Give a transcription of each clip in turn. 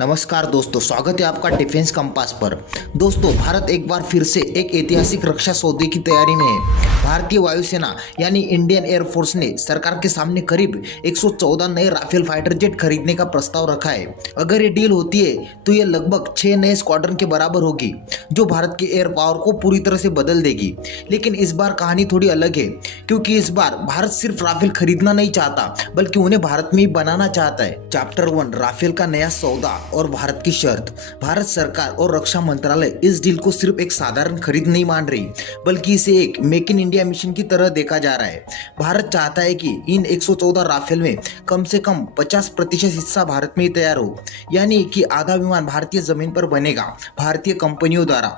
नमस्कार दोस्तों, स्वागत है आपका डिफेंस कंपास पर। दोस्तों, भारत एक बार फिर से एक ऐतिहासिक रक्षा सौदे की तैयारी में है। भारतीय वायुसेना यानी इंडियन एयरफोर्स ने सरकार के सामने करीब 114 नए राफेल फाइटर जेट खरीदने का प्रस्ताव रखा है। अगर ये डील होती है तो ये लगभग 6 नए स्क्वाड्रन के बराबर होगी, जो भारत की एयर पावर को पूरी तरह से बदल देगी। लेकिन इस बार कहानी थोड़ी अलग है, क्योंकि इस बार भारत सिर्फ राफेल खरीदना नहीं चाहता, बल्कि उन्हें भारत में ही बनाना चाहता है। चैप्टर 1, राफेल का नया सौदा और भारत की शर्त। भारत सरकार और रक्षा मंत्रालय इस डील को सिर्फ एक साधारण खरीद नहीं मान रही, बल्कि इसे एक मेक इन इंडिया मिशन की तरह देखा जा रहा है। भारत चाहता है कि इन 114 राफेल में कम से कम 50% हिस्सा भारत में ही तैयार हो, यानी कि आधा विमान भारतीय जमीन पर बनेगा, भारतीय कंपनियों द्वारा।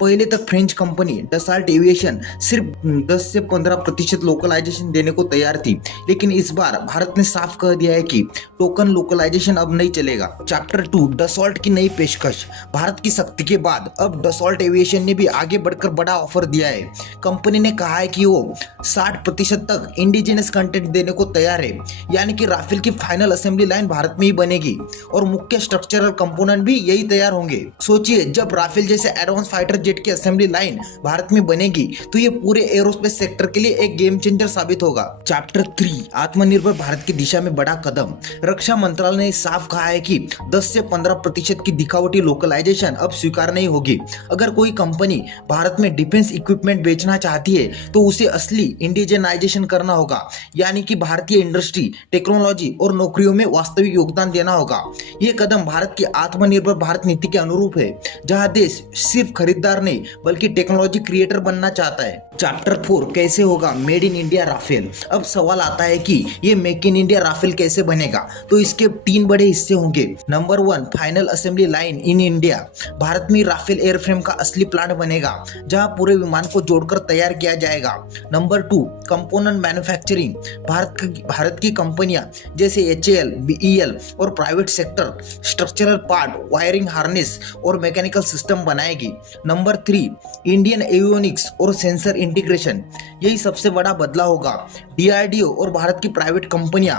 पहले तक फ्रेंच कंपनी डसॉल्ट एविएशन सिर्फ 10 से 15% लोकलाइजेशन देने को तैयार थी, लेकिन इस बार भारत ने साफ कह दिया है कि टोकन लोकलाइजेशन अब नहीं चलेगा। चैप्टर 2, डसॉल्ट की नई पेशकश। भारत की सख्ती के बाद अब डसॉल्ट एविएशन ने भी आगे बढ़कर बड़ा ऑफर दिया है। कंपनी ने कहा है कि वो 60% तक इंडिजिनस कंटेंट देने को तैयार है, यानी कि राफेल की फाइनल असेंबली लाइन भारत में ही बनेगी और मुख्य स्ट्रक्चरल कंपोनेंट भी यही तैयार होंगे। सोचिए, जब राफेल जैसे एडवांस फाइटर जेट की असेंबली लाइन भारत में बनेगी तो ये पूरे एरोस्पेस सेक्टर के लिए एक गेम चेंजर साबित होगा। चैप्टर 3, आत्मनिर्भर भारत की दिशा में बड़ा कदम। रक्षा मंत्रालय ने साफ कहा है कि 10 से 15% की दिखावटी लोकलाइजेशन अब स्वीकार नहीं होगी। अगर कोई कंपनी भारत में डिफेंस इक्विपमेंट बेचना चाहती है तो उसे असली इंडिजनाइजेशन करना होगा, यानी कि भारतीय इंडस्ट्री, टेक्नोलॉजी और नौकरियों में वास्तविक योगदान देना होगा। ये कदम भारत की आत्मनिर्भर भारत नीति के अनुरूप है, जहां देश सिर्फ खरीदार नहीं बल्कि टेक्नोलॉजी क्रिएटर बनना चाहता है। चैप्टर 4, कैसे होगा मेड इन इंडिया राफेल। अब सवाल आता है कि ये मेक इन इंडिया राफेल कैसे बनेगा, तो इसके 3 बड़े हिस्से होंगे। Number 1, final assembly line in India. Bharat में राफेल एयरफ्रेम का असली प्लांट बनेगा, जहां पूरे विमान को जोड़कर तैयार किया जाएगा। Number 2, component manufacturing. भारत की कंपनियां जैसे HAL, BEL और private sector structural part, wiring, harness और मैकेनिकल सिस्टम बनाएगी। नंबर 3, इंडियन एवियोनिक्स और सेंसर इंटीग्रेशन। यही सबसे बड़ा बदलाव होगा। DRDO और भारत की प्राइवेट कंपनियां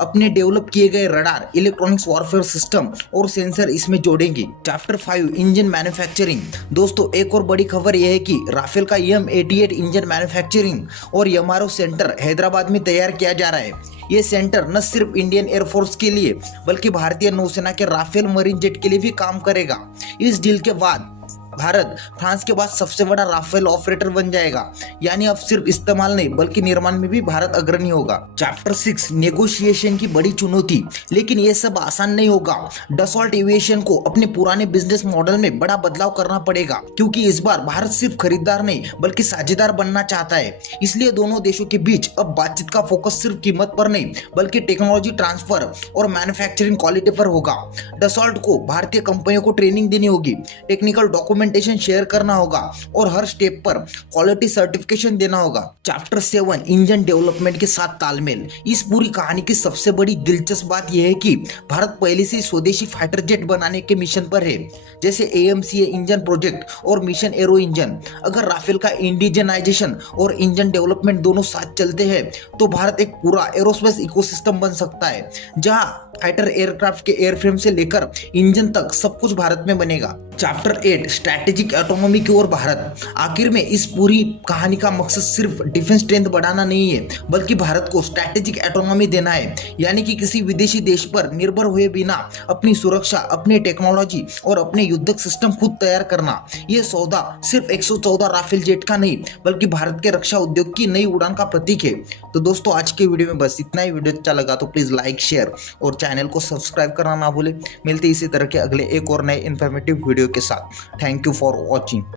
अपने डेवलप किए गए रडार, इलेक्ट्रॉनिक्स वॉरफेयर सिस्टम और सेंसर इसमें जोड़ेंगी। Chapter 5, engine manufacturing. दोस्तों, एक और बड़ी खबर यह है कि राफेल का M88 इंजन मैन्युफैक्चरिंग और MRO सेंटर हैदराबाद में तैयार किया जा रहा है। ये सेंटर न सिर्फ इंडियन एयरफोर्स के लिए बल्कि भारतीय नौसेना के राफेल मरीन जेट के लिए भी काम करेगा। इस डील के बाद भारत फ्रांस के बाद सबसे बड़ा राफेल ऑपरेटर बन जाएगा, यानी अब सिर्फ इस्तेमाल नहीं बल्कि निर्माण में भी भारत अग्रणी होगा। चैप्टर 6, नेगोशिएशन की बड़ी चुनौती। लेकिन यह सब आसान नहीं होगा। डसॉल्ट एविएशन को अपने पुराने बिजनेस मॉडल में बड़ा बदलाव करना पड़ेगा, क्योंकि इस बार भारत सिर्फ खरीदार नहीं बल्कि साझेदार बनना चाहता है। इसलिए दोनों देशों के बीच अब बातचीत का फोकस सिर्फ कीमत पर नहीं बल्कि टेक्नोलॉजी ट्रांसफर और मैन्युफैक्चरिंग क्वालिटी पर होगा। डसॉल्ट को भारतीय कंपनियों को ट्रेनिंग देनी होगी, टेक्निकल डॉक्यूमेंटेशन शेयर करना होगा और हर स्टेप पर क्वालिटी सर्टिफिकेशन देना होगा। चैप्टर 7, इंजन डेवलपमेंट के साथ तालमेल। इस पूरी कहानी की सबसे बड़ी दिलचस्प बात यह है कि भारत पहले से स्वदेशी फाइटर जेट बनाने के मिशन पर है, जैसे AMCA इंजन प्रोजेक्ट और मिशन एरो इंजन। अगर राफेल का इंडिजनाइजेशन और इंजन डेवलपमेंट दोनों साथ चलते हैं तो भारत एक पूरा एरोस्पेस इकोसिस्टम बन सकता है, जहां फाइटर एयरक्राफ्ट के एयरफ्रेम से लेकर इंजन तक सब कुछ भारत में बनेगा। चैप्टर 8, स्ट्रैटेजिक ऑटोनॉमी की ओर भारत। आखिर में इस पूरी कहानी का मकसद सिर्फ डिफेंस स्ट्रेंथ बढ़ाना नहीं है, बल्कि भारत को स्ट्रैटेजिक ऑटोनॉमी देना है, यानी कि किसी विदेशी देश पर निर्भर हुए बिना अपनी सुरक्षा, अपनी टेक्नोलॉजी और अपने युद्धक सिस्टम खुद तैयार करना। यह सौदा सिर्फ 114 राफेल जेट का नहीं बल्कि भारत के रक्षा उद्योग की नई उड़ान का प्रतीक है। तो दोस्तों, आज के वीडियो में बस इतना ही। वीडियो अच्छा लगा तो प्लीज लाइक, शेयर और चैनल को सब्सक्राइब करना ना भूले। मिलते इसी तरह के अगले एक और नए इन्फॉर्मेटिव वीडियो के साथ। Thank you for watching.